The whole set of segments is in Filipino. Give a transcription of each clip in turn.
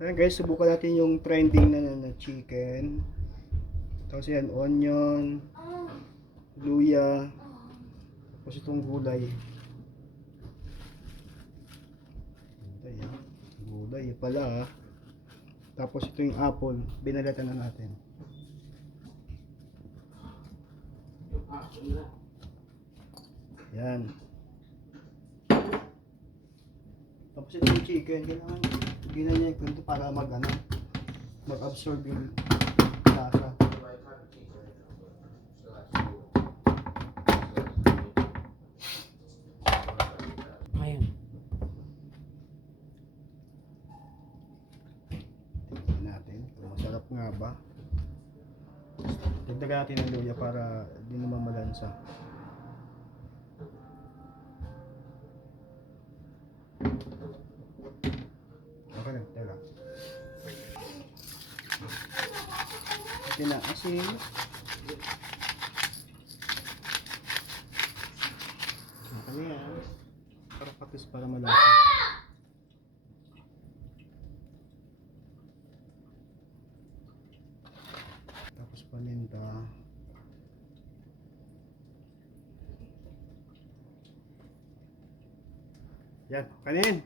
Ayan guys, subukan natin yung trending na chicken. Tapos yan, onion, luya, tapos itong gulay. Ayan, gulay pala. Tapos ito yung apple, binalatan na natin. Yan. Tapos ito yung chicken, kailangan ginanyan ko ito para mag-absorb yung lasa. Ayan. Tingnan natin kung masarap nga ba. Dagdagan natin ng luya para di naman malansa. Okay lang, teka. Ito na asin. Okay na yan. Para patis para malasa. Tapos paminta. Yan, kanin.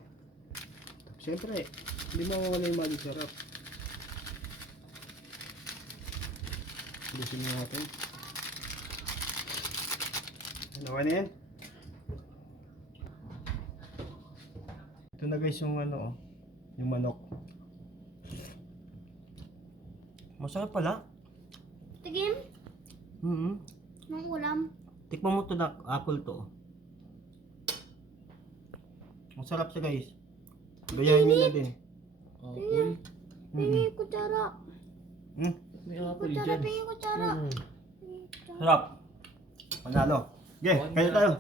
Tapos syempre, hindi mawawala yung maging sarap. Lusin mo natin. Ano ka na yan? Ito na guys yung yung manok. Masarap pala. Tigim? Ng ulam. Tikman mo to na apple to. Masarap siya guys. Gayahin nyo na din. Apple. Tingin kutsara. May apple Kutsara, dyan. tingin kutsara. Sarap. Panalo. Okay, kaya tayo.